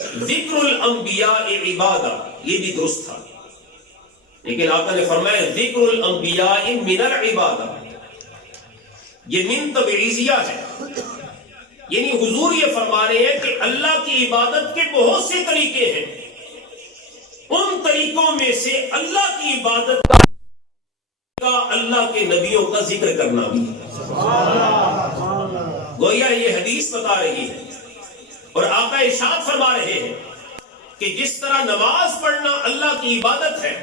ذکر الانبیاء عبادہ، یہ بھی درست تھا، لیکن آقا نے فرمایا ذکر الانبیاء من العبادہ، یہ من تبعیضیہ ہے، یعنی حضور یہ فرما رہے ہیں کہ اللہ کی عبادت کے بہت سے طریقے ہیں، ان طریقوں میں سے اللہ کی عبادت کا اللہ کے نبیوں کا ذکر کرنا بھی ہے۔ گویا یہ حدیث بتا رہی ہے اور آقا ارشاد فرما رہے ہیں کہ جس طرح نماز پڑھنا اللہ کی عبادت ہے،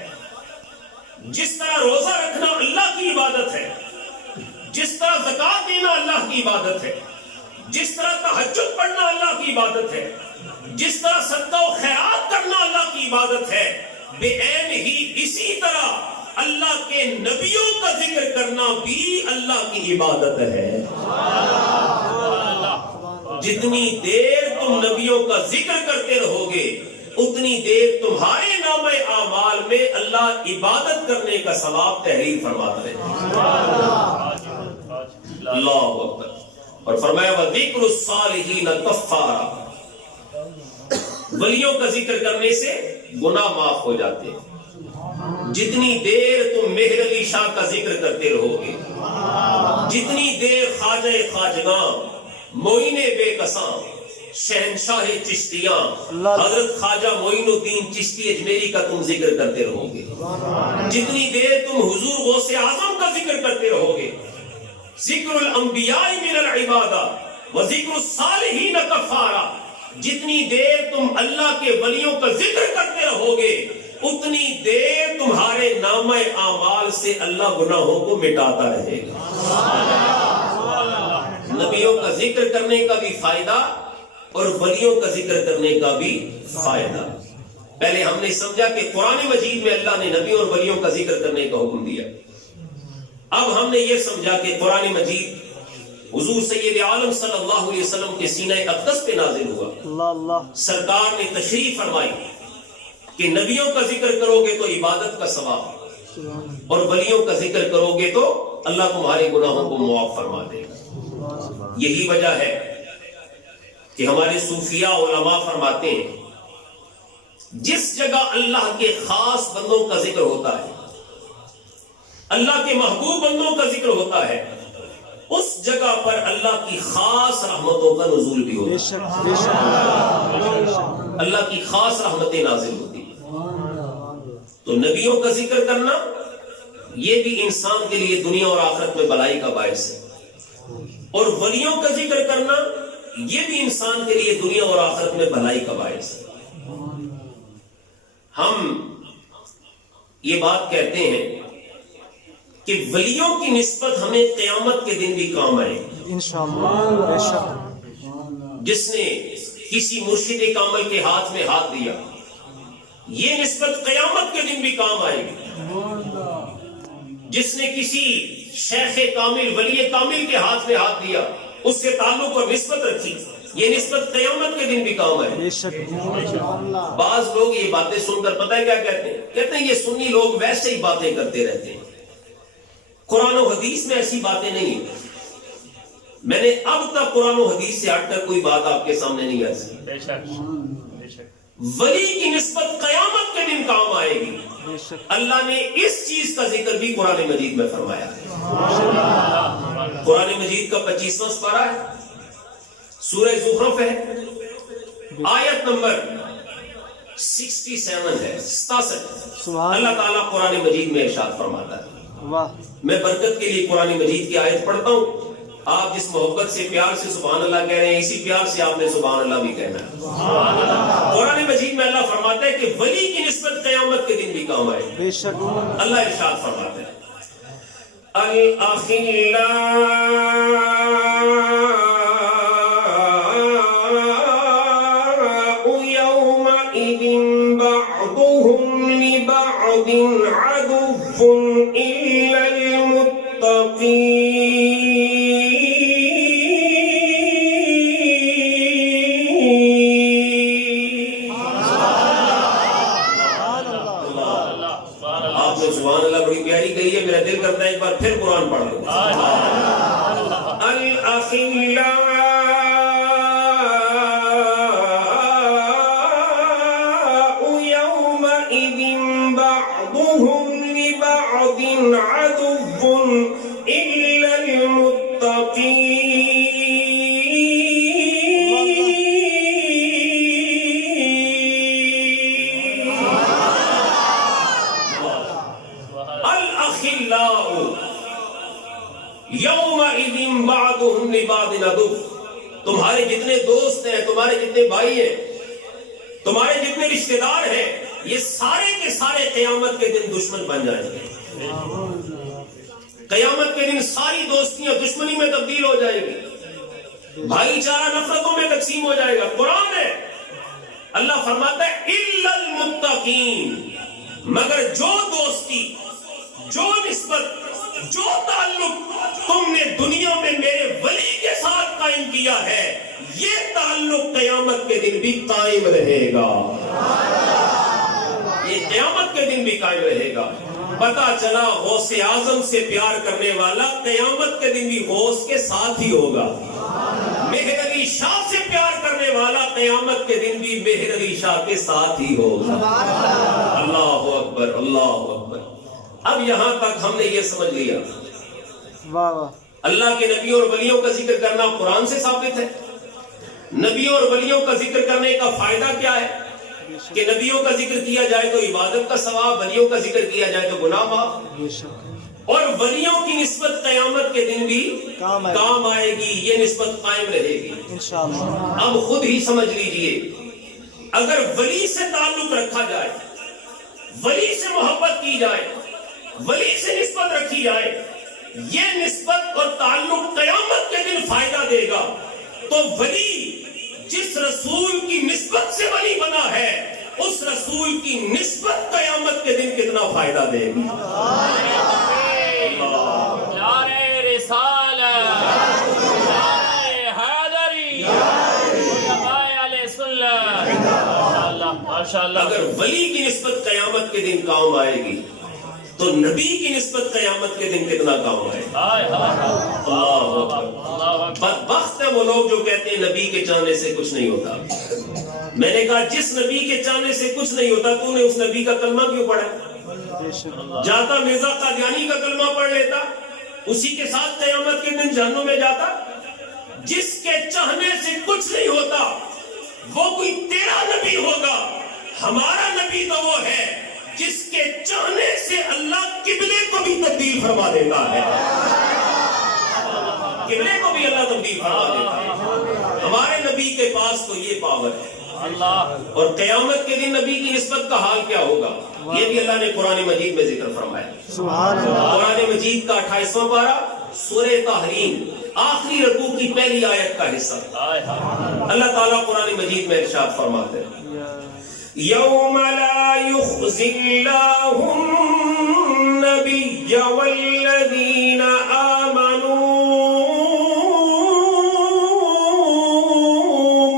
جس طرح روزہ رکھنا اللہ کی عبادت ہے، جس طرح زکوٰۃ دینا اللہ کی عبادت ہے، جس طرح تہجد پڑھنا اللہ کی عبادت ہے، جس طرح صدقہ و خیرات کرنا اللہ کی عبادت ہے، بے عین ہی اسی طرح اللہ کے نبیوں کا ذکر کرنا بھی اللہ کی عبادت ہے۔ جتنی دیر تم نبیوں کا ذکر کرتے رہو گے اتنی دیر تمہارے نام اعمال میں اللہ عبادت کرنے کا ثواب تحریر فرماتا ہے۔ اللہ اکبر۔ اور فرمایا وَذِكْرُ الصَّالِحِينَ كَفَّارًا، ولیوں کا ذکر کرنے سے گناہ معاف ہو جاتے ہیں۔ جتنی دیر تم مہر علی شاہ کا ذکر کرتے رہو گے، جتنی دیر خواجہ خواجگاں، معین بے قساں، شہنشاہ چشتیاں، حضرت خواجہ معین الدین چشتی اجمیری کا تم ذکر کرتے رہو گے، جتنی دیر تم حضور غوث اعظم کا ذکر کرتے رہو گے، ذکر الانبیاء من العبادہ وذکر الصالحین کفارہ، جتنی دیر تم اللہ کے ولیوں کا ذکر کرتے رہو گے اتنی دیر تمہارے نامہ اعمال سے اللہ گناہوں کو مٹاتا رہے گا۔ نبیوں کا ذکر کرنے کا بھی فائدہ اور ولیوں کا ذکر کرنے کا بھی فائدہ۔ پہلے ہم نے سمجھا کہ قرآن مجید میں اللہ نے نبیوں اور ولیوں کا ذکر کرنے کا حکم دیا، اب ہم نے یہ سمجھا کہ قرآن مجید حضور سید عالم صلی اللہ علیہ وسلم کے سینہ اقدس پہ نازل ہوا، سرکار نے تشریف فرمائی کہ نبیوں کا ذکر کرو گے تو عبادت کا ثواب اور ولیوں کا ذکر کرو گے تو اللہ تمہارے گناہوں کو معاف فرما دے گا۔ یہی وجہ ہے کہ ہمارے صوفیاء علماء فرماتے ہیں جس جگہ اللہ کے خاص بندوں کا ذکر ہوتا ہے، اللہ کے محبوب بندوں کا ذکر ہوتا ہے، اس جگہ پر اللہ کی خاص رحمتوں کا نزول بھی ہوتا ہے، اللہ کی خاص رحمتیں نازل ہوتی ہیں۔ تو نبیوں کا ذکر کرنا یہ بھی انسان کے لیے دنیا اور آخرت میں بھلائی کا باعث ہے، اور ولیوں کا ذکر کرنا یہ بھی انسان کے لیے دنیا اور آخرت میں بھلائی کا باعث ہے۔ ہم یہ بات کہتے ہیں کہ ولیوں کی نسبت ہمیں قیامت کے دن بھی کام آئے گی انشاءاللہ۔ جس نے کسی مرشد کامل کے ہاتھ میں ہاتھ دیا یہ نسبت قیامت کے دن بھی کام آئے گی، جس نے کسی شیخ کامل ولی کامل کے ہاتھ میں ہاتھ دیا اس سے تعلق اور نسبت رکھی یہ نسبت قیامت کے دن بھی کام آئے گی۔ بعض لوگ یہ باتیں سن کر پتہ ہے کیا کہتے ہیں؟ کہتے ہیں یہ سنی لوگ ویسے ہی باتیں کرتے رہتے ہیں، قرآن و حدیث میں ایسی باتیں نہیں ہیں۔ میں نے اب تک قرآن و حدیث سے ہٹ کر کوئی بات آپ کے سامنے نہیں آئی۔ ولی کی نسبت قیامت کے دن کام آئے گی، اللہ نے اس چیز کا ذکر بھی قرآن مجید میں فرمایا ہے۔ قرآن مجید کا 25واں سپارہ ہے، سورہ زخرف ہے، آیت نمبر 67 ہے، 67۔ اللہ تعالیٰ قرآن مجید میں ارشاد فرماتا ہے، میں برکت کے لیے قرآن مجید کی آیت پڑھتا ہوں، آپ جس محبت سے پیار سے سبحان اللہ کہہ رہے ہیں اسی پیار سے آپ نے سبحان اللہ بھی کہنا ہے۔ قرآن مجید میں اللہ فرماتا ہے کہ ولی کی نسبت قیامت کے دن بھی کام آئے۔ اللہ ارشاد فرماتا ہے الأخلاء يومئذ بعضهم لبعض عدو إلا المتقين۔ میرا دل کرتا ہے ایک بار پھر قرآن پڑھ لو۔ الأخلاء عدو إلا المتقين الأخلاء يومئذ بعضهم لبعض عدو. تمہارے جتنے دوست ہیں، تمہارے جتنے بھائی ہیں، تمہارے جتنے رشتہ دار ہیں، یہ سارے کے سارے قیامت کے دن دشمن بن جائیں گے. قیامت کے دن ساری دوستیاں دشمنی میں تبدیل ہو جائے گی، بھائی چارہ نفرتوں میں تقسیم ہو جائے گا. قرآن ہے، اللہ فرماتا ہے الا المتقین، مگر جو دوستی، جو نسبت، جو تعلق تم نے دنیا میں میرے ولی کے ساتھ قائم کیا ہے، یہ تعلق قیامت کے دن بھی قائم رہے گا. یہ قیامت کے دن بھی قائم رہے گا. پتا چلا غوث اعظم سے پیار کرنے والا قیامت کے دن بھی غوث کے ساتھ ہی ہوگا. مہر علی شاہ سے پیار کرنے والا قیامت کے دن بھی مہر علی شاہ کے ساتھ ہی ہوگا. اللہ اکبر، اللہ اکبر. اب یہاں تک ہم نے یہ سمجھ لیا، اللہ کے نبیوں اور ولیوں کا ذکر کرنا قرآن سے ثابت ہے. نبیوں اور ولیوں کا ذکر کرنے کا فائدہ کیا ہے؟ کہ نبیوں کا ذکر کیا جائے تو عبادت کا ثواب، ولیوں کا ذکر کیا جائے تو گناہ معاف. اور ولیوں کی نسبت قیامت کے دن بھی کام آئے گی، یہ نسبت قائم رہے گی انشاءاللہ. اب خود ہی سمجھ لیجئے، اگر ولی سے تعلق رکھا جائے، ولی سے محبت کی جائے، ولی سے نسبت رکھی جائے، یہ نسبت اور تعلق قیامت کے دن فائدہ دے گا. تو ولی جس رسول کی نسبت سے ولی بنا ہے، اس رسول کی نسبت قیامت کے دن کتنا فائدہ دے گی. نعرہ رسالت، نعرہ حیدری، علماء علیہ سنت. ماشاءاللہ. اگر ولی کی نسبت قیامت کے دن کام آئے گی تو نبی کی نسبت قیامت کے دن کتنا کام آئے گا. بدبخت ہیں وہ لوگ جو کہتے ہیں نبی کے چاہنے سے کچھ نہیں ہوتا. میں نے کہا جس نبی کے چاہنے سے کچھ نہیں ہوتا، تو نے اس نبی کا کلمہ کیوں پڑھا؟ جاتا مرزا قادیانی کا کلمہ پڑھ لیتا، اسی کے ساتھ قیامت کے دن جہنم میں جاتا. جس کے چاہنے سے کچھ نہیں ہوتا وہ کوئی تیرا نبی ہوگا. ہمارا نبی تو وہ ہے جس کے چاہنے سے اللہ قبلے کو بھی تبدیل فرما دیتا ہے. قبلے کو بھی اللہ تبدیل فرما دیتا ہے. ہمارے نبی کے پاس تو یہ پاور ہے. اور قیامت کے دن نبی کی نسبت کا حال کیا ہوگا، یہ بھی اللہ نے قرآن مجید میں ذکر فرمایا. قرآن مجید کا 28واں پارہ سورہ تحریم آخری رکوع کی پہلی آیت کا حصہ. اللہ تعالیٰ قرآن مجید میں ارشاد فرماتے ہیں یوم لا یخزی اللہ النبی والذین آمنوا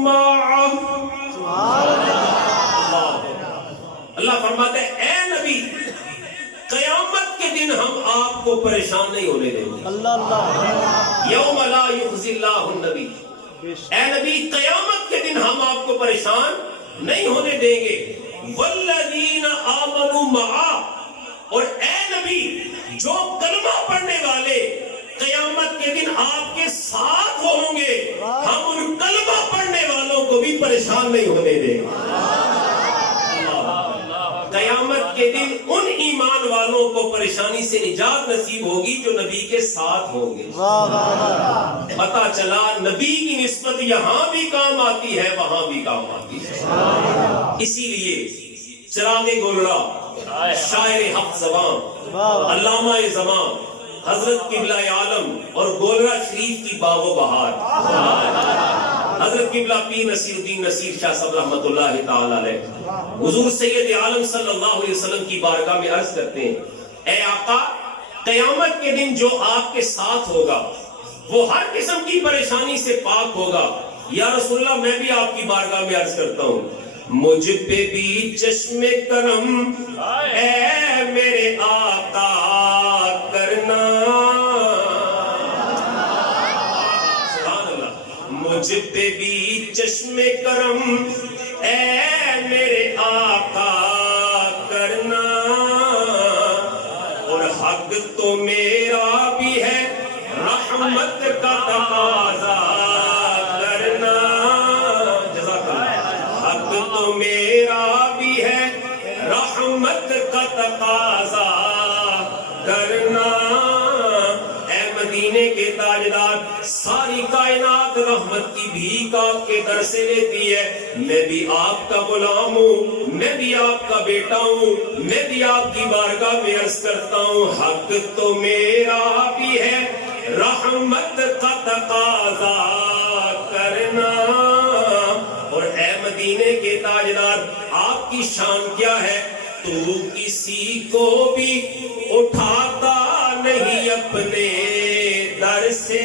معه. اللہ فرماتے ہیں اے نبی، قیامت کے دن ہم آپ کو پریشان نہیں ہونے دیں گے. یوم لا یخزی اللہ النبی، اے نبی قیامت کے دن ہم آپ کو پریشان نہیں ہونے دیں گے. والذین آمنوا معه، اور اے نبی جو کلمہ پڑھنے والے قیامت کے دن آپ کے ساتھ ہوں گے، ہم ان کلمہ پڑھنے والوں کو بھی پریشان نہیں ہونے دیں گے. قیامت کے دن ان ایمان والوں کو پریشانی سے نجات نصیب ہوگی جو نبی کے ساتھ ہوں گے. پتا چلا نبی کی نسبت یہاں بھی کام آتی ہے، وہاں بھی کام آتی ہے. اسی لیے چراغ گولڑا، شاعر حق زبان، علامہ زمان، حضرت قبلہ عالم اور گولڑا شریف کی باغ و بہار، حضرت قبلہ پیر نصیر الدین نصیر شاہ صاحب رحمۃ اللہ تعالی علیہ حضور سید عالم صلی اللہ علیہ وسلم کی بارگاہ میں عرض کرتے ہیں اے آقا، قیامت کے دن جو آپ کے ساتھ ہوگا وہ ہر قسم کی پریشانی سے پاک ہوگا. یا رسول اللہ میں بھی آپ کی بارگاہ میں عرض کرتا ہوں، مجھ پہ بھی چشم کرم اے میرے آقا کرنا. سبحان اللہ. مجھ پہ بھی چشم کرم اے میرے آقا کرنا، اور حق تقاضا کرنا. اے مدینے کے تاجدار، ساری کائنات رحمت کی بھیک آپ کے در سے لیتی ہے. میں بھی آپ کا غلام ہوں، میں بھی آپ کا بیٹا ہوں، میں بھی آپ کی بارگاہ میں عرض کرتا ہوں حق تو میرا بھی ہے، رحمت کا تقاضا کرنا. اور اے مدینے کے تاجدار، آپ کی شان کیا ہے؟ تو کسی کو بھی اٹھاتا نہیں اپنے در سے.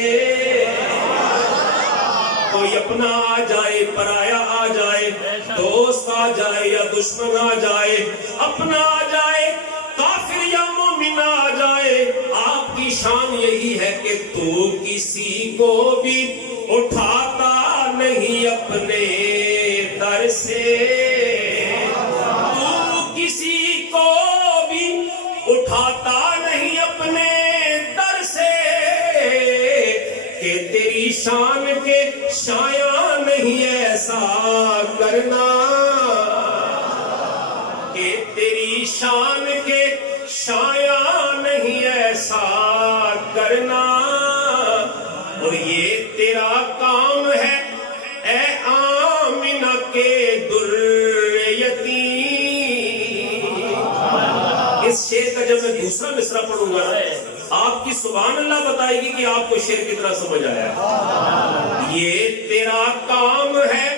کوئی اپنا آ جائے، پرایا آ جائے، دوست آ جائے یا دشمن آ جائے، اپنا آ جائے، کافر یا مومن آ جائے، آپ کی شان یہی ہے کہ تو کسی کو بھی اٹھاتا نہیں اپنے در سے. تو کسی کو بھی اٹھاتا نہیں اپنے در سے، کہ تیری شان کے شایاں نہیں ایسا کرنا، کہ تیری شان کے شایاں نہیں ایسا کرنا. اور یہ تیرا کام ہے اے آمنہ کے در یتیم. اس شعر کا جب میں دوسرا مصرع پڑھوں گا آپ کی سبحان اللہ بتائے گی کہ آپ کو شعر کتنا سمجھ آیا. یہ تیرا کام ہے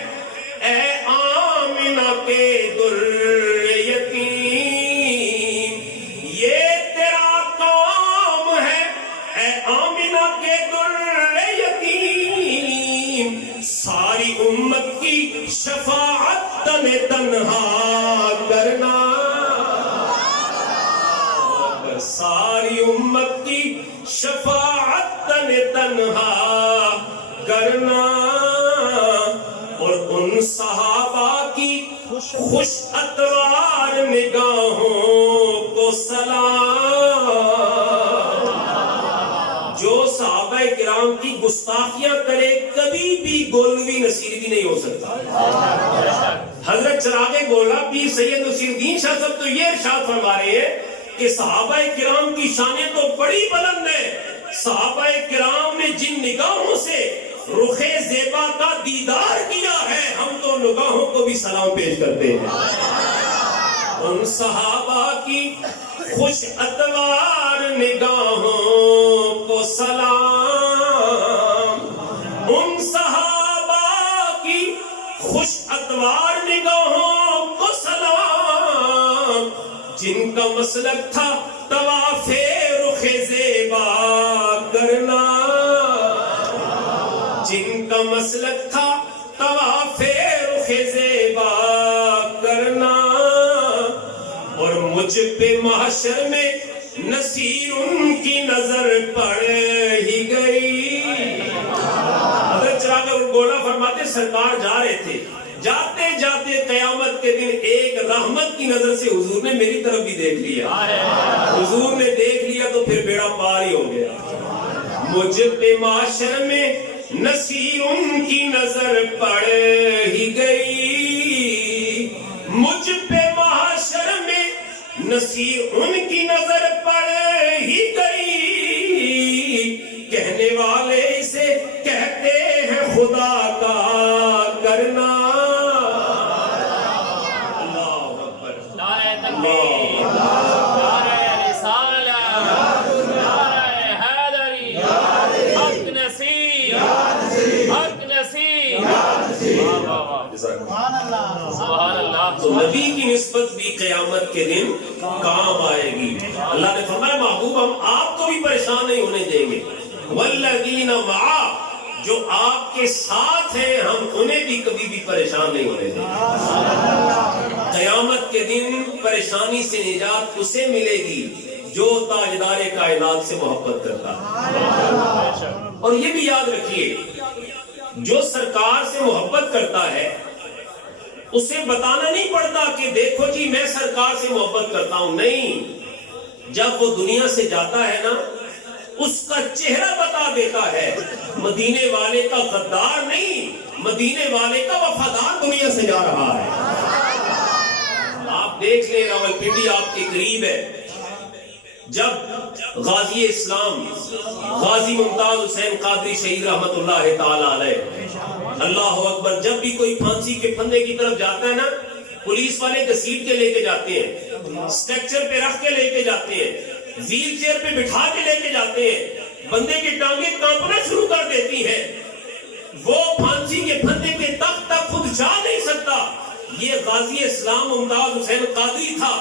اے آمنہ کے در یتیم، یہ تیرا کام ہے اے آمنہ کے در یتیم. ساری امت کی شفاعت تن تنہا کرنا، ساری امت کی شفاعت تن تنہا کرنا. اور ان صحابہ کی خوش اتوار نگاہوں کو سلام، جو صحابہ کرام کی گستاخیاں کرے کبھی بھی گولوی نصیروی نہیں ہو سکتا. حضرت چراغ گولا پیر سید نصیر الدین شاہ صاحب تو یہ ارشاد فرما رہے ہیں کہ صحابہ کرام کی شانیں تو بڑی بلند ہیں. صحابہ کرام نے جن نگاہوں سے رخ زیبا کا دیدار کیا ہے، ہم تو نگاہوں کو بھی سلام پیش کرتے ہیں. ان صحابہ کی خوش اتوار نگاہوں کو سلام، ان صحابہ کی خوش اتوار نگاہوں کو سلام، جن کا مسلک تھا طواف رخ زیبا کرنا، جن کا مسلک تھا طواف رخ زیبا کرنا. اور مجھ پہ محشر میں نصیر ان کی نظر پڑ ہی گئی. حضرت چراغ گولا فرماتے سرکار جا رہے تھے، جاتے جاتے قیامت کے دن ایک رحمت کی نظر سے حضور نے میری طرف بھی دیکھ لیا. حضور نے دیکھ لیا تو پھر بیڑا پار ہی ہو گیا. مجھ پہ معاشر میں نصیر ان کی نظر پڑ ہی گئی، مجھ پہ معاشر میں نصیر ان کی نظر پڑ ہی گئی. کہنے والے اسے کہتے ہیں خدا کا کرنا. تو نبی کی نسبت بھی قیامت کے دن کام آئے گی. اللہ نے فرمایا محبوب ہم آپ کو بھی پریشان نہیں ہونے دیں گے. والذین معا، جو آپ کے ساتھ ہیں ہم انہیں بھی کبھی بھی پریشان نہیں ہونے دیں گے. قیامت کے دن پریشانی سے نجات اسے ملے گی جو تاجدار کائنات سے محبت کرتا ہے. اور یہ بھی یاد رکھیے جو سرکار سے محبت کرتا ہے اسے بتانا نہیں پڑتا کہ دیکھو جی میں سرکار سے محبت کرتا ہوں. نہیں، جب وہ دنیا سے جاتا ہے نا اس کا چہرہ بتا دیتا ہے. مدینے والے کا غدار نہیں، مدینے والے کا وفادار دنیا سے جا رہا ہے. آپ دیکھ دیکھ لیں راولپنڈی آپ کے قریب ہے، جب غازی اسلام غازی ممتاز حسین قادری شہید رحمت اللہ تعالی علیہ، اللہ اکبر، جب بھی کوئی پھانسی کے پھندے کی طرف جاتا ہے نا، پولیس والے گھسیٹ کے لے کے جاتے ہیں، سٹرکچر پہ رکھ کے لے کے جاتے ہیں، ویل چیئر پہ بٹھا کے لے کے جاتے ہیں، بندے کی ٹانگیں کانپنا شروع کر دیتی ہیں، وہ پھانسی کے پھندے کے تخت تک خود جا نہیں سکتا۔ یہ غازی اسلام ممتاز حسین قادری تھا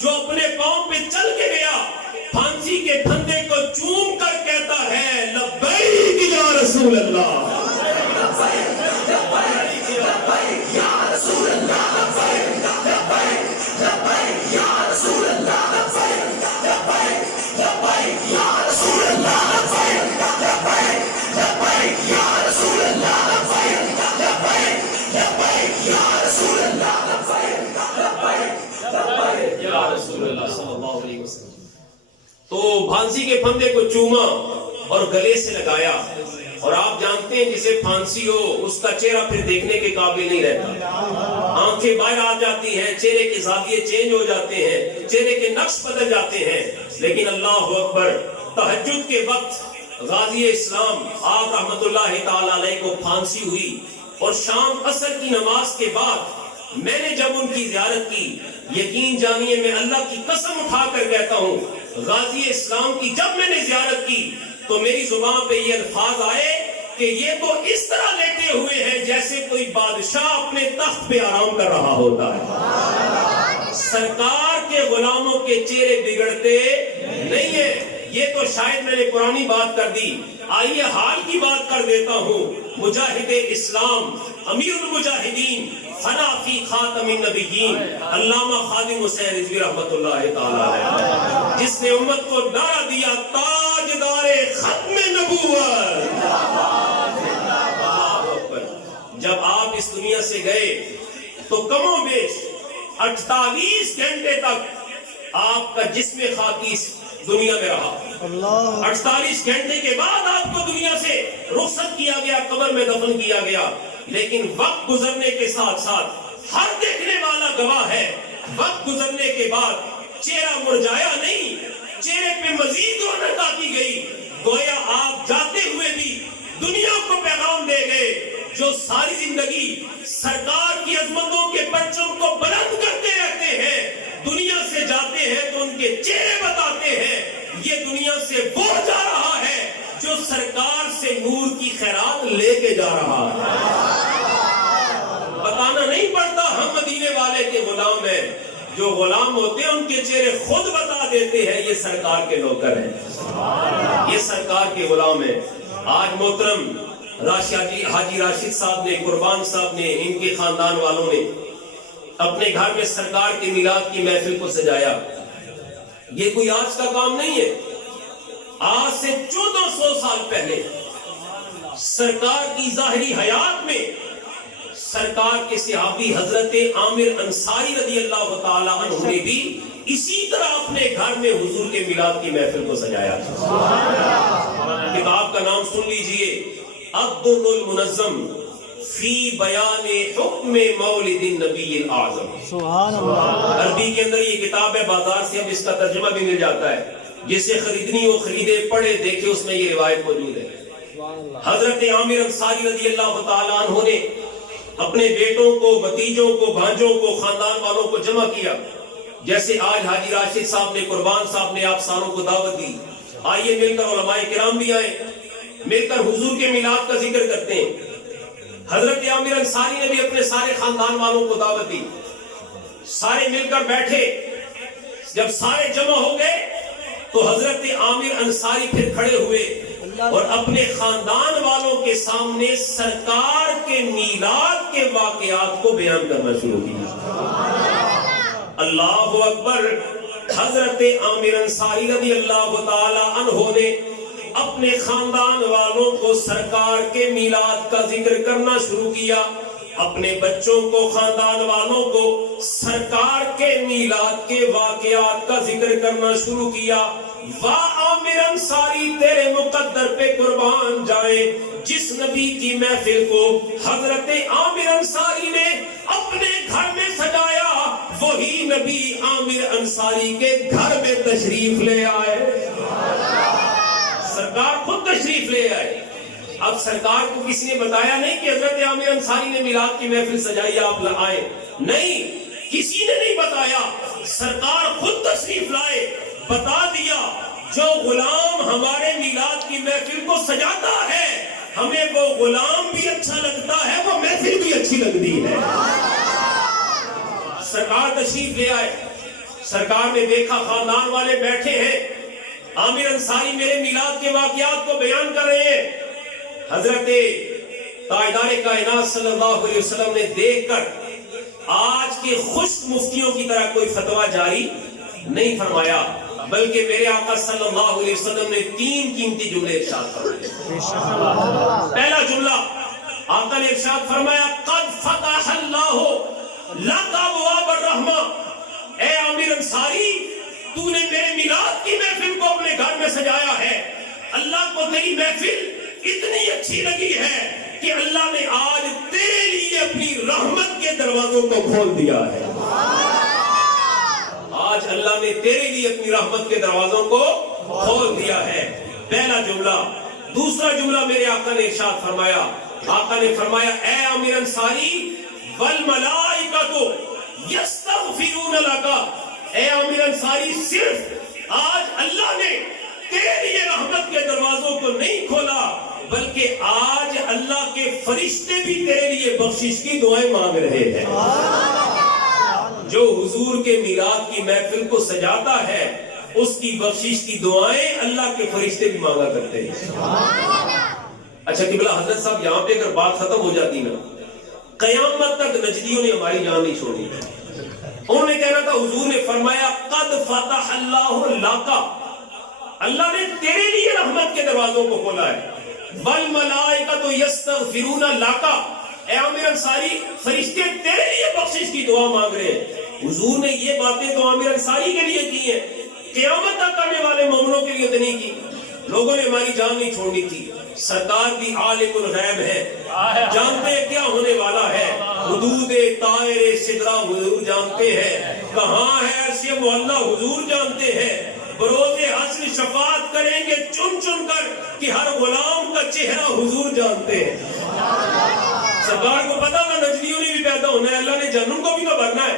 جو اپنے پاؤں پہ چل کے گیا، پھانسی کے پھندے کو چوم کر کہتا ہے لبیک یا رسول اللہ، تو پھانسی کے پھندے کو چوما اور گلے سے لگایا، اور آپ جانتے ہیں جسے پھانسی ہو اس کا چہرہ پھر دیکھنے کے قابل نہیں رہتا، آنکھیں باہر آ جاتی ہیں، چہرے کے زاویے چینج ہو جاتے ہیں، چہرے کے نقش بدل جاتے ہیں، لیکن اللہ اکبر، تہجد کے وقت غازی اسلام آپ رحمت اللہ تعالی علیہ کو پھانسی ہوئی، اور شام عصر کی نماز کے بعد میں نے جب ان کی زیارت کی، یقین جانیے میں اللہ کی قسم اٹھا کر کہتا ہوں، غازی اسلام کی جب میں نے زیارت کی تو میری زبان پہ یہ الفاظ آئے کہ یہ تو اس طرح لیٹے ہوئے ہیں جیسے کوئی بادشاہ اپنے تخت پہ آرام کر رہا ہوتا ہے۔ سرکار کے غلاموں کے چہرے بگڑتے نہیں ہیں، یہ تو شاید میں نے پرانی بات کر دی، آئیے حال کی بات کر دیتا ہوں۔ مجاہد اسلام، امیر المجاہدین، فنا فی خاتم النبیین، علامہ خادم حسین رضوی رحمت اللہ تعالی علیہ، جس نے امت کو نعرہ دیا تاجدار ختم نبوت۔ جب آپ اس دنیا سے گئے تو کم و بیش 48 گھنٹے تک آپ کا جسم خاکی دنیا میں رہا، 48 گھنٹے کے بعد آپ کو دنیا سے رخصت کیا گیا، قبر میں دفن کیا گیا، لیکن وقت گزرنے کے ساتھ ساتھ ہر دیکھنے والا گواہ ہے، وقت گزرنے کے بعد چہرہ مرجھایا نہیں، چہرے پہ مزید رونق آتی گئی، گویا آپ جاتے ہوئے بھی دنیا کو پیغام دے گئے، جو ساری زندگی سرکار کی عظمتوں کے پرچم کو بلند کرتے رہتے ہیں، دنیا سے جاتے ہیں تو ان کے چہرے بتاتے ہیں، یہ دنیا سے وہ جا رہا ہے جو سرکار سے نور کی خیرات لے کے جا رہا ہے۔ بتانا نہیں پڑتا ہم مدینے والے کے غلام ہیں، جو غلام ہوتے ہیں ان کے چہرے خود بتا دیتے ہیں یہ سرکار کے نوکر ہیں، یہ سرکار کے غلام ہیں۔ آج محترم حاجی راشد صاحب نے، قربان صاحب نے، ان کے خاندان والوں نے اپنے گھر میں سرکار کی میلاد کی محفل کو سجایا، یہ کوئی آج کا کام نہیں ہے، آج سے 1400 سال پہلے سرکار کی ظاہری حیات میں سرکار کے صحابی حضرت عامر انصاری رضی اللہ تعالی عنہ نے بھی اسی طرح اپنے گھر میں حضور کے میلاد کی محفل کو سجایا۔ کتاب کا نام سن لیجئے، الدر المنظم فی بیان حکم مولد النبی الاعظم۔ سبحان اللہ۔ عربی کے اندر یہ کتاب ہے، بازار سے اب اس کا ترجمہ بھی مل جاتا ہے، جسے خریدنی ہو خریدے، پڑھے دیکھے، اس میں یہ روایت موجود ہے۔ حضرت عامر انصاری رضی اللہ تعالیٰ عنہ نے اپنے بیٹوں کو، بھتیجوں کو، بھانجوں کو، خاندان والوں کو جمع کیا، جیسے آج حاجی راشد صاحب نے، قربان صاحب نے آپ ساروں کو دعوت دی، آئیے مل کر علماء کرام بھی آئے، مل کر حضور کے میلاد کا ذکر کرتے ہیں۔ حضرت عامر انصاری نے بھی اپنے سارے خاندان والوں کو دعوت دی، سارے مل کر بیٹھے، جب سارے جمع ہو گئے تو حضرت عامر انصاری پھر کھڑے ہوئے اور اپنے خاندان والوں کے سامنے سرکار کے میلاد کے واقعات کو بیان کرنا شروع کیا۔ اللہ اکبر۔ حضرت عامر انصاری رضی اللہ تعالی عنہ نے اپنے خاندان والوں کو سرکار کے میلاد کا ذکر کرنا شروع کیا، اپنے بچوں کو، خاندان والوں کو سرکار کے میلاد کے واقعات کا ذکر کرنا شروع کیا۔ واہ عامر انصاری تیرے مقدر پہ قربان جائے، جس نبی کی محفل کو حضرت عامر انصاری نے اپنے گھر میں سجایا، وہ وہی نبی عامر انصاری کے گھر میں تشریف لے آئے. سرکار خود تشریف لے آئے. اب سرکار کو کسی نے بتایا نہیں کہ حضرت عامر انصاری نے میلاد کی محفل سجائی آپ آئے, نہیں, کسی نے نہیں بتایا. سرکار خود تشریف لائے, بتا دیا جو غلام ہمارے میلاد کی محفل کو سجاتا ہے ہمیں وہ غلام بھی اچھا لگتا ہے, وہ محفل بھی اچھی لگتی ہے. سرکار تشریف لے آئے. سرکار نے دیکھا خاندان والے بیٹھے ہیں, عامر انصاری میرے میلاد کے واقعات کو بیان کر رہے ہیں. حضرت تاجدار کائنات صلی اللہ علیہ وسلم نے دیکھ کر آج کے خشک مفتیوں کی طرح کوئی فتویٰ جاری نہیں فرمایا, بلکہ میرے آقا صلی اللہ علیہ وسلم نے 3 قیمتی جملے ارشاد فرمائے. پہلا جملہ آقا نے ارشاد فرمایا قد فتح اللہ لک ابواب الرحمہ. اے عامر انصاری, تو نے میرے میلاد کی محفل کو اپنے گھر میں سجایا ہے, اللہ کو تیری محفل اتنی اچھی لگی ہے کہ اللہ نے آج تیرے لیے اپنی رحمت کے دروازوں کو کھول دیا ہے. آج اللہ نے تیرے لیے اپنی رحمت کے دروازوں کو کھول دیا ہے. پہلا جملہ. دوسرا جملہ میرے آقا نے ارشاد فرمایا, آقا نے فرمایا اے عامر انصاری والملائکۃ یستغفرون لک. اے عامر انصاری, صرف آج اللہ نے تیرے لیے رحمت کے دروازوں کو نہیں کھولا, بلکہ آج اللہ کے فرشتے بھی تیرے لیے بخشش کی دعائیں مانگ رہے ہیں. جو حضور کے میلاد کی محفل کو سجاتا ہے اس کی بخشش کی دعائیں اللہ کے فرشتے بھی مانگا کرتے ہیں. اچھا قبلہ حضرت صاحب, یہاں پہ اگر بات ختم ہو جاتی نا, قیامت تک نجدیوں نے ہماری جان نہیں چھوڑی. انہوں نے کہنا تھا حضور نے فرمایا قد فتح اللہ لک, اللہ نے تیرے لیے رحمت کے دروازوں کو کھولا ہے. والملائکۃ یستغفرون لک. اے عامر انصاری, فرشتے تیرے لیے بخشش کی دعا مانگ رہے ہیں. حضور نے یہ باتیں تو عامر انصاری کے لیے کی ہیں, قیامت تک آنے والے مومنوں کے لیے تو نہیں کی. لوگوں نے ہماری جان نہیں چھوڑنی تھی. سرکار بھی عالم الغیب ہے, جانتے ہیں کیا ہونے والا ہے. حدود طائر سدرہ حضور جانتے ہیں, کہاں ہے عرش معلیٰ حضور جانتے ہیں. بروز حشر شفاعت کریں گے چن چن کر کہ ہر غلام کا چہرہ حضور جانتے ہیں. سرکار کو پتا تھا نجدیوں نے بھی پیدا ہونا ہے, اللہ نے جہنم کو بھی تو بھرنا ہے.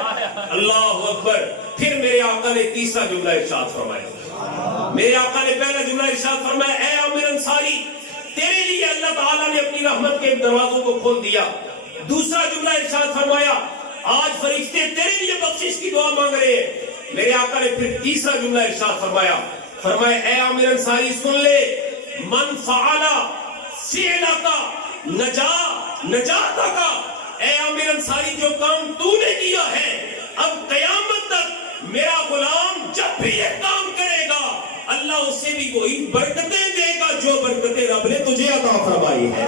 اللہ اکبر. پھر میرے آقا نے تیسرا جملہ ارشاد فرمایا. میرے آقا نے پہلا جملہ ارشاد فرمایا اے عامر انصاری, تیرے لیے اللہ تعالیٰ نے اپنی رحمت کے دروازوں کو کھول دیا. دوسرا جملہ ارشاد فرمایا آج فرشتے تیرے لیے بخشش کی دعا مانگ رہے ہیں. میرے آقا نے پھر تیسرا جملہ ارشاد فرمایا, فرمایا اے عامر انصاری سن لے, من فعل فعلک نجاتک. اے عامر انصاری, جو کام تو نے کیا ہے اب قیامت تک میرا غلام جب بھی یہ کام کرے گا اللہ اسے بھی وہی برکتیں دے گا جو برکتیں رب نے تجھے عطا فرمائی ہے.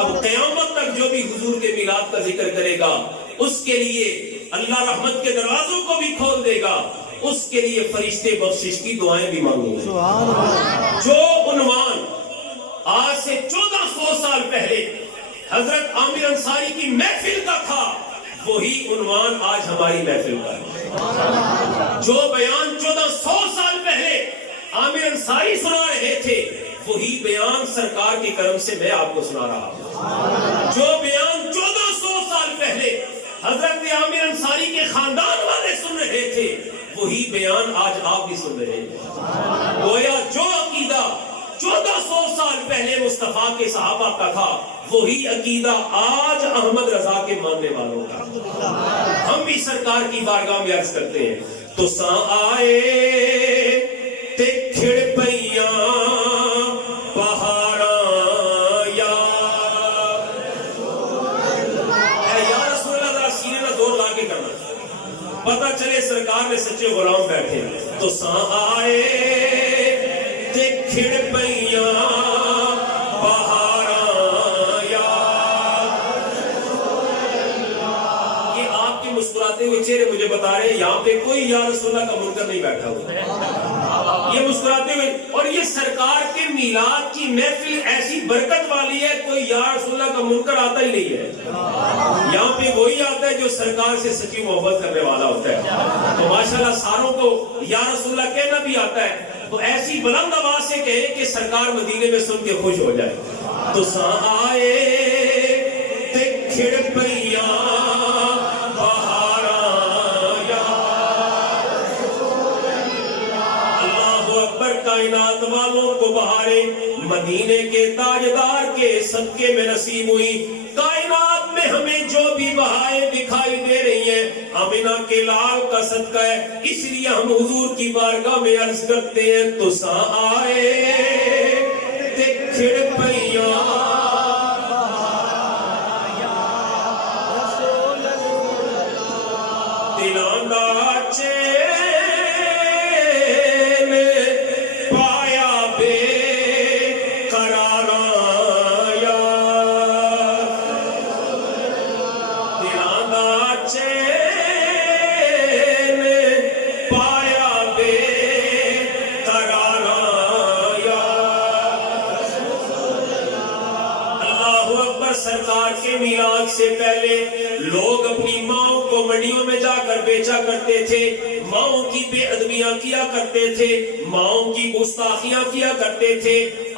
اب قیامت تک جو بھی حضور کے میلاد کا ذکر کرے گا اس کے لیے اللہ رحمت کے دروازوں کو بھی کھول دے گا, اس کے لیے فرشتے بخشش کی دعائیں بھی مانگیں گے. جو عنوان آج سے 1400 سال پہلے حضرت عامر انصاری کی محفل کا تھا وہی عنوان آج ہماری محفل کا ہے. جو بیان 1400 سال پہلے عامر انصاری سنا رہے تھے وہی بیان سرکار کے کرم سے میں آپ کو سنا رہا ہوں. جو بیان 1400 سال پہلے حضرت عامر انصاری کے خاندان والے سن رہے تھے وہی بیان آج آپ بھی سن رہے ہیں. گویا جو عقیدہ 1400 سال پہلے مصطفیٰ کے صحابہ کا تھا وہی عقیدہ آج احمد رضا کے ماننے والوں کا. ہم بھی سرکار کی بارگاہ میں عرض کرتے ہیں تو سا آئے تے کھڑ پیاں پہاڑاں یا رسول اللہ, ذرا سینے میں زور لا کے کرنا پتہ چلے سرکار میں سچے غلام بیٹھے. تو سا آئے تے کھڑ پیاں پہاڑاں یا. یہ آپ کے مسکراتے ہوئے چہرے مجھے بتا رہے ہیں یہاں پہ کوئی یا رسول اللہ کا منکر نہیں بیٹھا ہوا. یہ مسکراتے ہوئے, اور یہ سرکار کے میلاد کی محفل ایسی برکت والی ہے کوئی یا رسول اللہ کا منکر آتا ہی نہیں ہے. یہاں پہ وہی آتا ہے جو سرکار سے سچی محبت کرنے والا ہوتا ہے. تو ماشاءاللہ ساروں کو یا رسول اللہ کہنا بھی آتا ہے. تو ایسی بلند آواز سے کہے کہ سرکار مدینے میں سن کے خوش ہو جائے. تو آئے تے کھڑ پئیاں کائنات والوں کو بہاریں مدینے کے تاجدار کے صدقے میں نصیب ہوئی. کائنات میں ہمیں جو بھی بہائیں دکھائی دے رہی ہیں آمنہ کے لال کا صدقہ ہے. اس لیے ہم حضور کی بارگاہ میں عرض کرتے ہیں تو آئے تے کھڑ پئیاں دلاں دا چین سرکار کے میلاد سے پہلے لوگ اپنی ماؤں کو منڈیوں میں جا کر بیچا کرتے تھے. ماؤں کی بے ادبیاں کیا کرتے تھے, ماؤں کی گستاخیاں کیا کرتے تھے.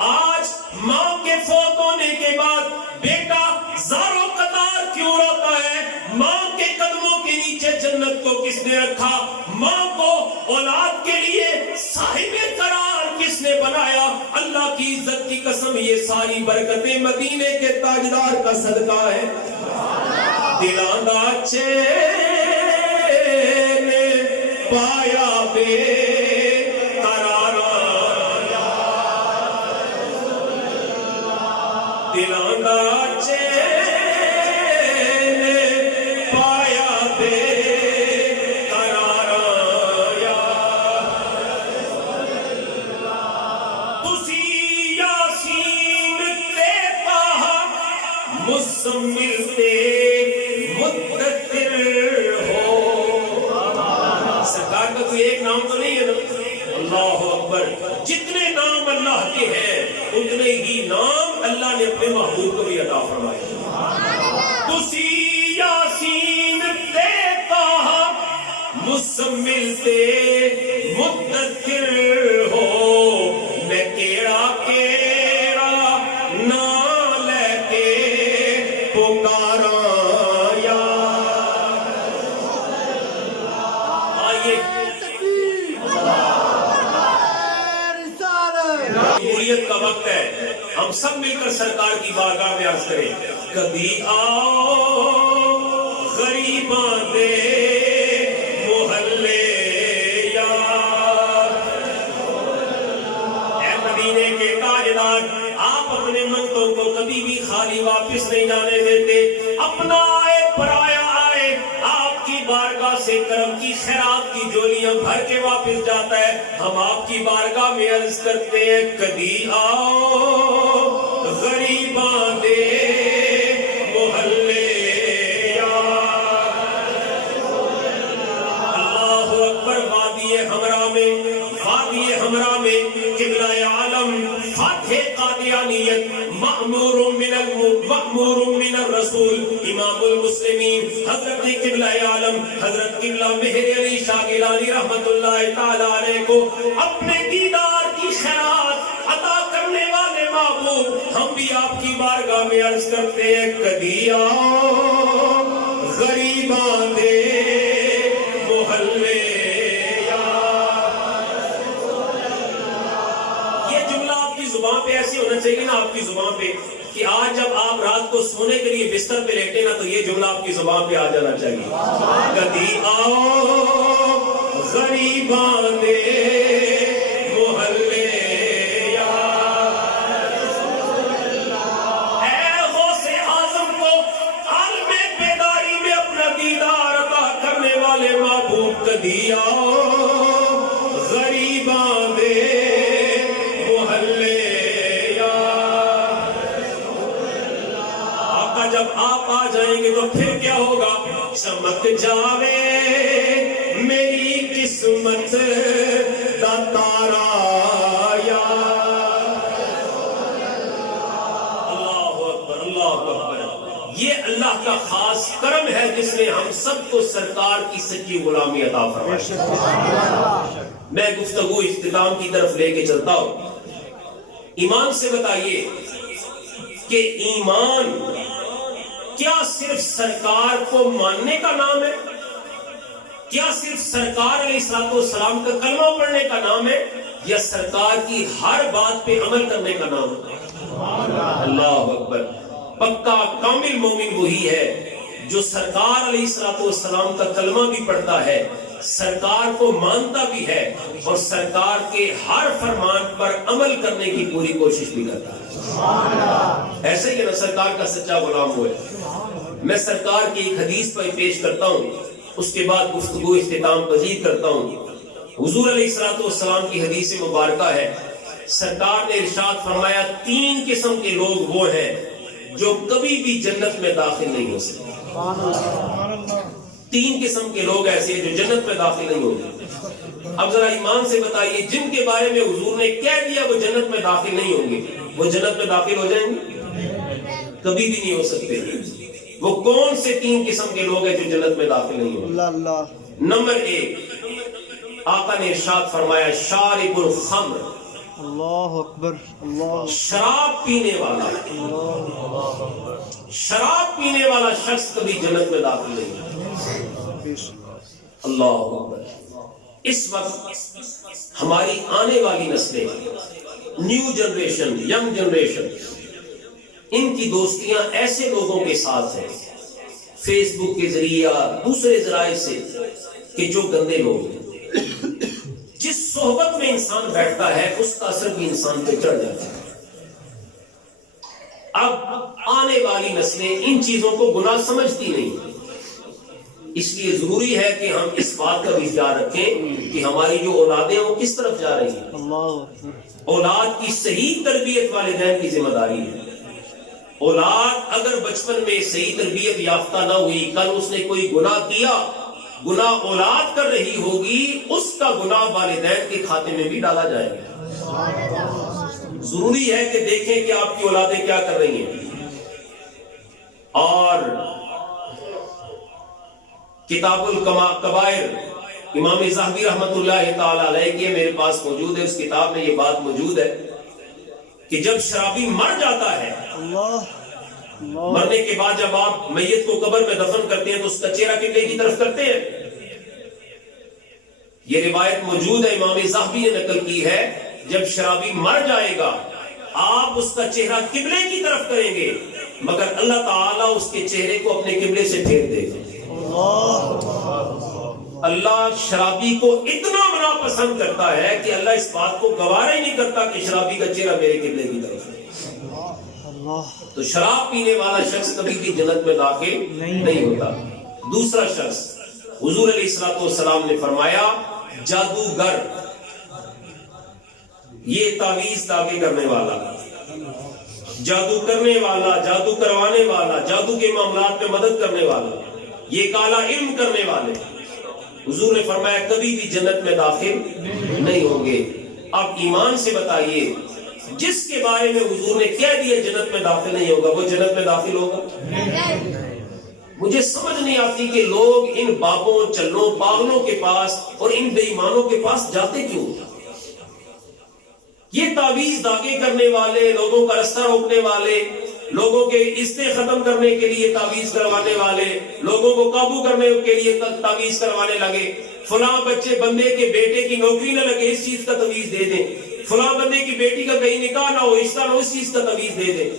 آج ماں کے فوت ہونے کے بعد بیٹا زاروں قطار کیوں روتا ہے؟ ماں کے قدموں کے نیچے جنت کو کس نے رکھا؟ ماں کو اولاد کے لیے صاحب قرار کس نے بنایا؟ اللہ کی عزت کی قسم یہ ساری برکتیں مدینے کے تاجدار کا صدقہ ہے. دلاں دا چین پایا بے قرارا دلاں دا چین پایا بے قرارا تسی یاسین تے طٰہٰ مزمل تے مدثر ہو. سرکار کا کوئی ایک نام تو نہیں ہے نا. اللہ اکبر. جتنے نام اللہ کے ہیں اتنے ہی نام اللہ نے اپنے محبوب کو بھی عطا فرمائے. تسی یاسین تے طٰہٰ مزمل تے مدثر ہو. میں کیڑا کیڑا نام لے کے پکارا یا آئیے جمہوریت کا وقت ہے. ہم سب مل کر سرکار کی بارگاہ میں عرض کریں کبھی آؤ غریباں دے محلے یار. اے مدینے کے تاجدار آپ اپنے منتوں کو کبھی بھی خالی واپس نہیں جانے دیتے. اپنا آئے پرایا آئے آپ کی بارگاہ سے کرم کی خیرات کی جولیاں بھر کے واپس جاتا ہے. ہم آپ کی بارگاہ میں عرض کرتے ہیں کبھی آؤ غریباں دے محلے یار. اللہ اکبر. وادی ہمراہ میں قبلہ عالم فاتح قادیانیت مأمور من الرسول امام المسلمین حضرت قبلہ عالم حضرت قبلہ مہر علی شاہ گیلانی رحمت اللہ تعالی علیہ کو اپنے دیدار کی خیرات عطا کرنے والے محبوب ہم بھی آپ کی بارگاہ میں عرض کرتے ہیں کبھی آؤ غریباں دے محلے. زبان پہ ایسی ہونا چاہیے نا آپ کی زبان پہ کہ آج جب آپ رات کو سونے کے لیے بستر پہ لیٹے نا تو یہ جملہ آپ کی زبان پہ آ جانا چاہیے کبھی آؤ غریباں دے محلے اے غوث اعظم کو عالم بیداری میں اپنا دیدار عطا کرنے والے محبوب کبھی آؤ غریباں دے محلے. جب آپ آ جائیں گے تو پھر کیا ہوگا؟ چمک جاوے میری قسمت دا تارا یا اللہ اکبر. اللہ اکبر. یہ اللہ کا کا خاص کرم ہے جس نے ہم سب کو سرکار کی سچی غلامی عطا فرمائی. میں گفتگو اختتام کی طرف لے کے چلتا ہوں. ایمان سے بتائیے کہ ایمان کیا صرف سرکار کو ماننے کا نام ہے؟ کیا صرف سرکار علیہ السلام کا کلمہ پڑھنے کا نام ہے، یا سرکار کی ہر بات پہ عمل کرنے کا نام ہے؟ اللہ اکبر. پکا کامل مومن وہی ہے جو سرکار علیہ السلام کا کلمہ بھی پڑھتا ہے، سرکار کو مانتا بھی ہے، اور سرکار کے ہر فرمان پر عمل کرنے کی پوری کوشش بھی کرتا ہے. ایسے ہی نا سرکار کا سچا غلام ہوئے. میں سرکار کی ایک حدیث پر پیش کرتا ہوں، اس کے بعد گفتگو اختتام پذیر کرتا ہوں. حضور علیہ السلام کی حدیث مبارکہ ہے، سرکار نے ارشاد فرمایا 3 قسم کے لوگ وہ ہیں جو کبھی بھی جنت میں داخل نہیں ہو سکتے. 3 قسم کے لوگ ایسے ہیں جو جنت میں داخل نہیں ہوگے. اب ذرا ایمان سے بتائیے، جن کے بارے میں حضور نے کہہ دیا وہ جنت میں داخل نہیں ہوں گے، وہ جنت میں داخل ہو جائیں گے؟ کبھی بھی نہیں ہو سکتے. وہ کون سے 3 قسم کے لوگ ہیں جو جنت میں داخل نہیں ہوں گے؟ نمبر 1، آقا نے ارشاد فرمایا شارب الخمر، اللہ اکبر، اللہ شراب پینے والا. شراب پینے والا شخص کبھی جنت میں داخل نہیں ہوگا. اللہ اکبر. اس وقت ہماری آنے والی نسلیں، نیو جنریشن، ینگ جنریشن، ان کی دوستیاں ایسے لوگوں کے ساتھ ہیں فیس بک کے ذریعہ، دوسرے ذرائع سے، کہ جو گندے لوگ ہیں. جس صحبت میں انسان بیٹھتا ہے اس کا اثر بھی انسان پہ چڑھ جاتا ہے. اب آنے والی نسلیں ان چیزوں کو گناہ سمجھتی نہیں، اس لیے ضروری ہے کہ ہم اس بات کا بھی خیال رکھیں کہ ہماری جو اولادیں ہیں وہ کس طرف جا رہی ہیں. اولاد کی صحیح تربیت والدین کی ذمہ داری ہے. اولاد اگر بچپن میں صحیح تربیت یافتہ نہ ہوئی، کل اس نے کوئی گناہ کیا، گناہ اولاد کر رہی ہوگی، اس کا گناہ والدین کے کھاتے میں بھی ڈالا جائے گا. ضروری ہے کہ دیکھیں کہ آپ کی اولادیں کیا کر رہی ہیں. اور کتاب الکبائر امام ذہبی رحمت اللہ تعالی علیہ کی میرے پاس موجود ہے. اس کتاب میں یہ بات موجود ہے کہ جب شرابی مر جاتا ہے، مرنے کے بعد جب آپ میت کو قبر میں دفن کرتے ہیں تو اس کا چہرہ قبلے کی طرف کرتے ہیں. یہ روایت موجود ہے، امام ذہبی نے نقل کی ہے. جب شرابی مر جائے گا آپ اس کا چہرہ قبلے کی طرف کریں گے، مگر اللہ تعالیٰ اس کے چہرے کو اپنے قبلے سے پھیر دے گا. اللہ شرابی کو اتنا بڑا پسند کرتا ہے کہ اللہ اس بات کو گوارا ہی نہیں کرتا کہ شرابی کا چہرہ میرے قبلے کی طرف ہے. تو شراب پینے والا شخص کبھی بھی جنت میں داخل نہیں ہوتا. دوسرا شخص، حضور علیہ السلام نے فرمایا جادوگر، یہ تعویذ داغے کرنے والا، جادو کرنے والا، جادو کروانے والا، جادو کے معاملات میں مدد کرنے والا، یہ کالا علم کرنے والے، حضور نے فرمایا کبھی بھی جنت میں داخل نہیں ہوں گے. اب ایمان سے بتائیے، جس کے بارے میں حضور نے کہہ دیا جنت میں داخل نہیں ہوگا، وہ جنت میں داخل ہوگا؟ مجھے سمجھ نہیں آتی کہ لوگ ان بابوں، چلوں، پاگلوں کے پاس اور ان بے ایمانوں کے پاس جاتے کیوں؟ یہ تعویذ داغے کرنے والے، لوگوں کا رستہ روکنے والے، لوگوں کے عزتیں ختم کرنے کے لیے تعویذ کروانے والے، لوگوں کو قابو کرنے کے لیے تعویذ کروانے لگے. فلاں بچے بندے کے بیٹے کی نوکری نہ لگے، اس چیز کا تعویذ دے دیں. فلاں بندے کی بیٹی کا کہیں نکاح نہ ہو، رشتہ نہ ہو، اس چیز کا تعویذ دے دیں.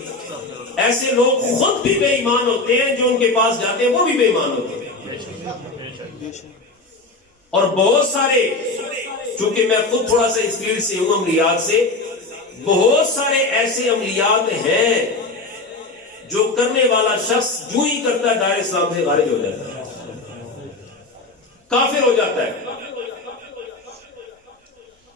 ایسے لوگ خود بھی بے ایمان ہوتے ہیں، جو ان کے پاس جاتے ہیں وہ بھی بے ایمان ہوتے ہیں. اور بہت سارے، چونکہ میں خود تھوڑا سا اس فیلڈ سے ہوں، عملیات سے، بہت سارے ایسے عملیات ہیں جو کرنے والا شخص جو ہی کرتا ہے دائرہ اسلام سے خارج ہو جاتا ہے، کافر ہو جاتا ہے.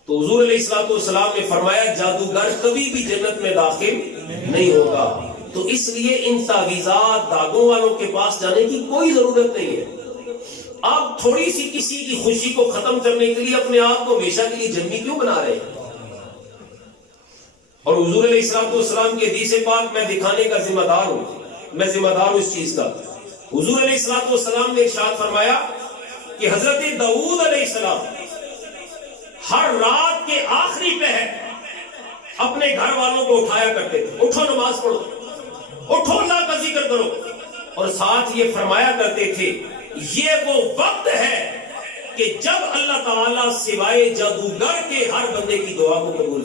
تو حضور علیہ السلام نے فرمایا جادوگر کبھی بھی جنت میں داخل نہیں ہوگا. تو اس لیے ان تعویذات داغوں والوں کے پاس جانے کی کوئی ضرورت نہیں ہے. آپ تھوڑی سی کسی کی خوشی کو ختم کرنے کے لیے اپنے آپ کو ہمیشہ کے لیے جنمی کیوں بنا رہے ہیں؟ اور حضور علیہ السلام کے حدیث پاک میں دکھانے کا ذمہ دار ہوں، میں ذمہ دار ہوں اس چیز کا حضور علیہ السلام نے ارشاد فرمایا کہ حضرت داؤد علیہ السلام ہر رات کے آخری پہر اپنے گھر والوں کو اٹھایا کرتے تھے، اٹھو نماز پڑھو، اٹھو اللہ کا ذکر کرو، اور ساتھ یہ فرمایا کرتے تھے یہ وہ وقت ہے کہ جب اللہ تعالیٰ سوائے جادوگر کے ہر بندے کی دعا کو قبول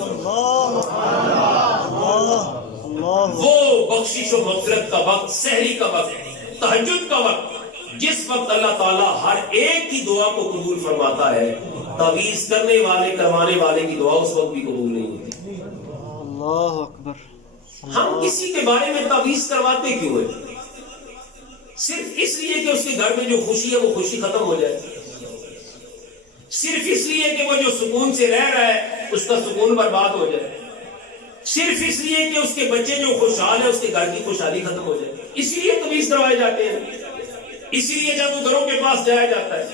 وہ بخشش و مغفرت کا وقت، سحری کا وقت، تہجد کا وقت، جس وقت اللہ تعالیٰ ہر ایک کی دعا کو قبول فرماتا ہے، تعویذ کرنے والے کروانے والے کی دعا اس وقت بھی قبول نہیں ہوتی۔ اللہ اکبر۔ ہم کسی کے بارے میں تعویذ کرواتے کیوں ہیں؟ صرف اس لیے کہ اس کے گھر میں جو خوشی ہے وہ خوشی ختم ہو جائے، صرف اس لیے کہ وہ جو سکون سے رہ رہا ہے اس کا سکون برباد ہو جائے، صرف اس لیے کہ اس کے بچے جو خوشحال ہے اس کے گھر کی خوشحالی ختم ہو جائے، اسی لیے تعویذ کروائے جاتے ہیں، اسی لیے جادوگروں کے پاس جایا جاتا ہے۔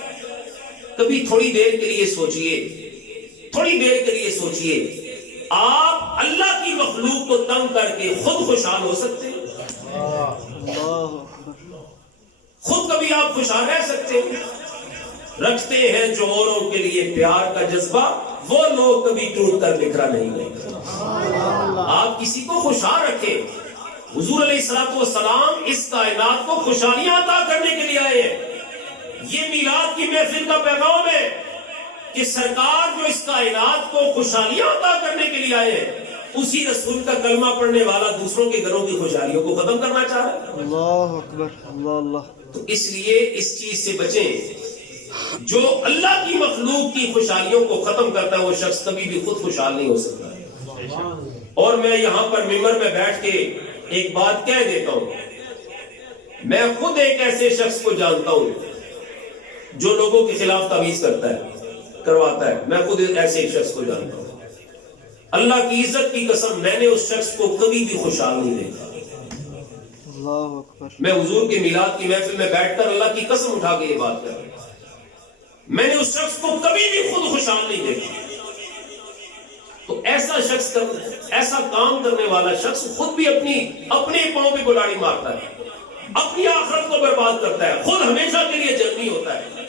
کبھی تھوڑی دیر کے لیے سوچئے، تھوڑی دیر کے لیے سوچئے، آپ اللہ کی مخلوق کو تنگ کر کے خود خوشحال ہو سکتے ہیں؟ خود کبھی آپ خوشحال رہ سکتے ہیں؟ رکھتے ہیں جو اوروں کے لیے پیار کا جذبہ، وہ لوگ کبھی ٹوٹ کر بکھرا نہیں گئے۔ آپ کسی کو خوشحال رکھیں۔ حضور علیہ السلام اس کائنات کو خوشحالیاں عطا کرنے کے لیے آئے ہیں۔ یہ میلاد کی محفل کا پیغام ہے کہ سرکار جو اس کائنات کو خوشحالیاں عطا کرنے کے لیے آئے ہیں، اسی رسول کا کلمہ پڑھنے والا دوسروں کے گھروں کی خوشحالیوں کو ختم کرنا چاہ رہا ہے۔ اللہ اکبر، اللہ اللہ۔ تو اس لیے اس چیز سے بچیں، جو اللہ کی مخلوق کی خوشحالیوں کو ختم کرتا ہے وہ شخص کبھی بھی خود خوشحال نہیں ہو سکتا۔ اور میں یہاں پر ممبر میں بیٹھ کے ایک بات کہہ دیتا ہوں، میں خود ایک ایسے شخص کو جانتا ہوں جو لوگوں کے خلاف تعویذ کرتا ہے، کرواتا ہے، میں خود ایسے ایک شخص کو جانتا ہوں۔ اللہ کی عزت کی قسم میں نے اس شخص کو کبھی بھی خوشحال نہیں دیکھا۔ اللہ اکبر۔ میں حضور کے میلاد کی محفل میں بیٹھ کر اللہ کی قسم اٹھا کے یہ بات کر رہا ہوں، میں نے اس شخص کو کبھی بھی خود خوشحال نہیں دیکھا۔ تو ایسا شخص ایسا کام کرنے والا شخص خود بھی اپنے پاؤں پہ کلاڑی مارتا ہے، اپنی آخرت کو برباد کرتا ہے، خود ہمیشہ کے لیے جنمی ہوتا ہے۔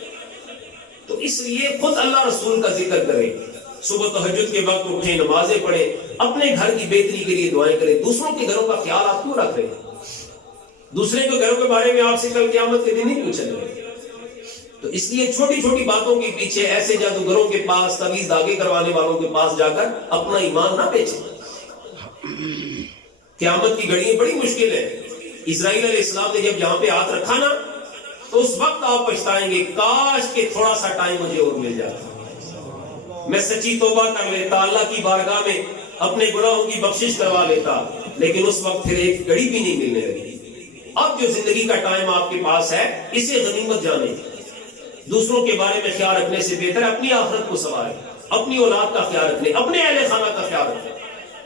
تو اس لیے خود اللہ رسول کا ذکر کرے، صبح تہجد کے وقت اٹھیں، نمازیں پڑھیں، اپنے گھر کی بہتری کے لیے دعائیں کریں۔ دوسروں کے گھروں کا خیال آپ کیوں رکھ رہے ہیں؟ دوسرے کے گھروں کے بارے میں آپ سے کل قیامت کے دن نہیں پوچھا جائے۔ تو اس لیے چھوٹی چھوٹی باتوں کے پیچھے ایسے جادوگروں کے پاس، تعویذ داغے کروانے والوں کے پاس جا کر اپنا ایمان نہ بیچیں۔ قیامت کی گھڑیاں بڑی مشکل ہے۔ اسرائیل علیہ السلام نے جب یہاں پہ ہاتھ رکھا نا تو اس وقت آپ پچھتائیں گے، کاش کہ تھوڑا سا ٹائم مجھے اور مل جاتا، میں سچی توبہ کر لیتا، اللہ کی بارگاہ میں اپنے گناہوں کی بخشش کروا لیتا، لیکن اس وقت پھر ایک گھڑی بھی نہیں ملنے لگی۔ اب جو زندگی کا ٹائم آپ کے پاس ہے اسے غنیمت جانیں۔ دوسروں کے بارے میں خیال رکھنے سے بہتر ہے اپنی آخرت کو سنواریں، اپنی اولاد کا خیال رکھیں، اپنے اہل خانہ کا خیال رکھیں،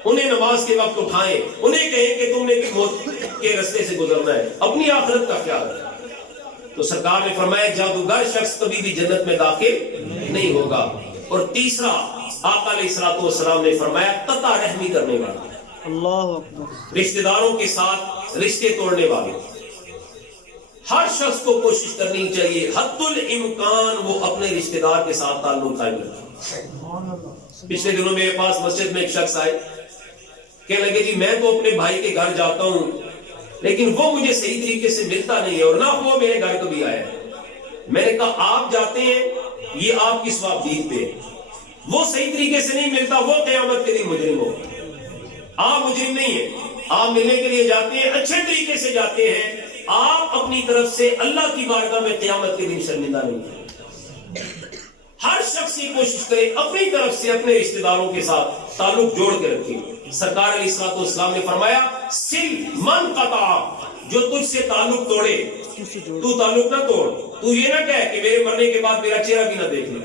انہیں نماز کے وقت اٹھائیں، انہیں کہیں کہ تم نے بھی موت کے رستے سے گزرنا ہے، اپنی آخرت کا خیال رکھیں۔ تو سرکار نے فرمایا جادوگر شخص کبھی بھی جنت میں داخل نہیں ہوگا۔ اور تیسرا آقا علیہ السلام نے فرمایا قطع رحمی کرنے والا، اللہ اکبر۔ رشتہ داروں کے ساتھ رشتے توڑنے والے۔ ہر شخص کو کوشش کرنی چاہیے حد الامکان وہ اپنے رشتہ دار کے ساتھ تعلق قائم رکھے۔ پچھلے دنوں میرے پاس مسجد میں ایک شخص آئے، کہنے لگے جی میں تو اپنے بھائی کے گھر جاتا ہوں لیکن وہ مجھے صحیح طریقے سے ملتا نہیں ہے اور نہ وہ میرے گھر کبھی آیا ہے۔ میں نے کہا آپ جاتے ہیں یہ آپ کی ثوابدید پہ، وہ صحیح طریقے سے نہیں ملتا، وہ قیامت کے دن مجرم ہو۔ آپ مجرم نہیں ہیں، آپ ملنے کے لیے جاتے ہیں، اچھے طریقے سے جاتے ہیں، آپ اپنی طرف سے اللہ کی بارگاہ میں قیامت کے دن شرمندہ نہیں ہیں۔ ہر شخص یہ کوشش کرے اپنی طرف سے اپنے رشتہ داروں کے ساتھ تعلق جوڑ کے رکھے۔ سرکار علیہ السلام نے فرمایا سل من قطع، جو تجھ سے تعلق توڑے تو تعلق نہ توڑ، تو یہ نہ کہے کہ میرے مرنے کے بعد میرا چہرہ بھی نہ دیکھنا،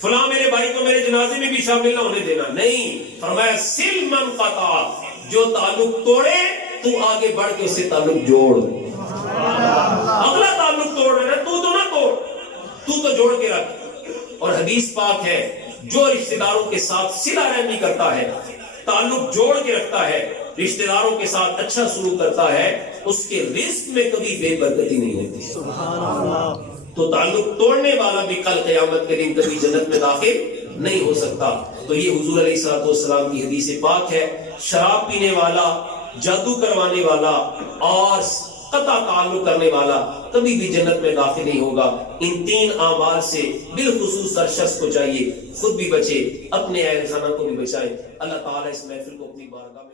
فلاں میرے بھائی کو میرے جنازے میں بھی شامل نہ ہونے دینا، نہیں، فرمایا سل من قطع، جو تعلق توڑے تو آگے بڑھ کے اس سے تعلق جوڑ۔ اگلا تعلق توڑ رہا ہے تو نہ توڑ، تو جوڑ کے رکھ۔ اور حدیث پاک ہے جو رشتہ داروں کے ساتھ صلہ رحمی کرتا ہے، تعلق جوڑ کے رکھتا ہے، رشتہ داروں کے ساتھ اچھا سلوک کرتا ہے، اس کے رزق میں کبھی بے برکتی نہیں ہوتی. سبحان اللہ. تو تعلق توڑنے والا بھی کل قیامت کے دن کبھی جنت میں داخل نہیں ہو سکتا. تو یہ حضور علیہ الصلوۃ والسلام کی حدیث پاک ہے. شراب پینے والا، جادو کروانے والا اور قطع تعلق کرنے والا کبھی بھی جنت میں داخل نہیں ہوگا. ان 3 اعمال سے بالخصوص ہر شخص کو چاہیے خود بھی بچے، اپنے اہل خانہ کو بھی بچائیں. اللہ تعالیٰ اس محفل کو اپنی بارگاہ میں